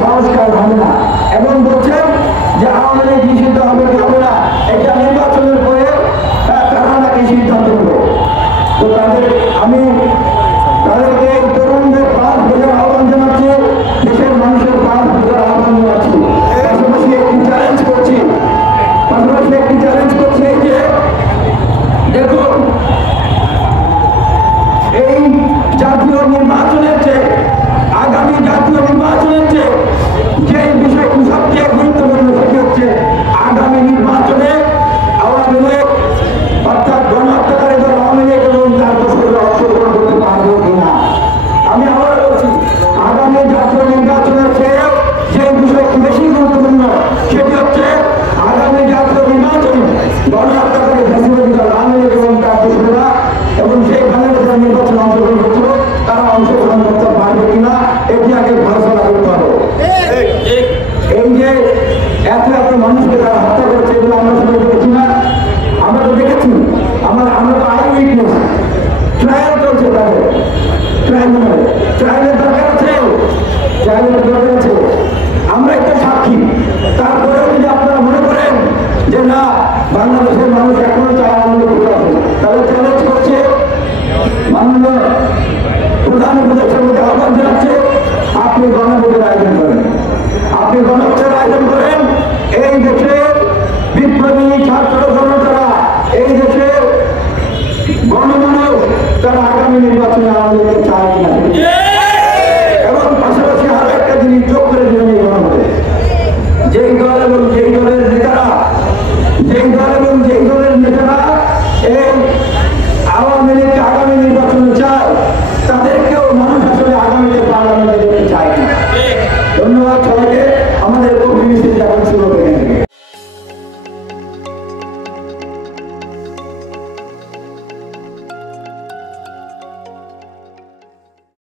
সংস্কার হবে না এবং বলছেন যে আওয়ামী লীগ নিষিদ্ধ হবে কি হবে না এটা নির্বাচনের পরে তারা নাকি সিদ্ধান্ত নেবে। তো আমি তাদেরকে তরুণদের প্রাণ বোঝার আহ্বান জানাচ্ছি, দেশের মানুষের প্রাণ বোঝার আহ্বান জানাচ্ছি। পাশাপাশি একটি চ্যালেঞ্জ করছি যে দেখুন এই জাতীয় নির্বাচনের চেয়ে আগামী জাতীয় নির্বাচনের চেয়ে যে বিষয়টি সবচেয়ে গুরুত্বপূর্ণ সেটি হচ্ছে আগামী নির্বাচনে আওয়ামী লীগ অর্থাৎ গণহত্যাকারী দল আওয়ামী লীগ এবং তার দোষীরা অংশগ্রহণ করতে পারবে কিনা। আমি আবার বলছি আগামী জাতীয় নির্বাচনের চেয়ে যে বিষয়টি বেশি গুরুত্বপূর্ণ সেটি হচ্ছে আগামী জাতীয় নির্বাচনে গণহত্যাকারী ফ্যাসিবাদী দল আওয়ামী লীগ এবং তার দোষীরা এবং সেই বাংলাদেশের নির্বাচনে অংশগ্রহণ করছিল তারা অংশগ্রহণ করতে পারবে কিনা এটি আগে ফয়সালা করতে হবে। এই যে এত মানুষকে তারা হত্যা করেছে এগুলো আমরা সবাই দেখেছি না, আমরা তো দেখেছি, আমরা তো আই উইটনেস। ট্রায়াল চলছে তাদের, ট্রায়ালের দরকার আছে, আমরা একটা সাক্ষী। তারপরেও যদি আপনারা মনে করেন যে না বাংলাদেশের মানুষ এখনো চায় আনন্দ করতে আছে, তাহলে চ্যালেঞ্জ করছে মাননীয় প্রধান উপদেষ্টার মধ্যে আহ্বান জানাচ্ছে আপনি গণভোটের আয়োজন করেন, এই দেশের বিপ্লবী ছাত্র জনতারা, এই দেশের গণমানুষ তারা আগামী নির্বাচনে আমাদেরকে চায় না। এবং পাশাপাশি আরো একটা জিনিস যোগ করে দিলেন এই গণভোটে যেই দল এবং যেই দলের নেতারা এই আওয়ামী লীগকে আগামী নির্বাচনে চায় তাদেরকেও মানুষ আসলে আগামীতে পার্লামেন্টে দেখতে চায় না। ধন্যবাদ সবাইকে। আমাদের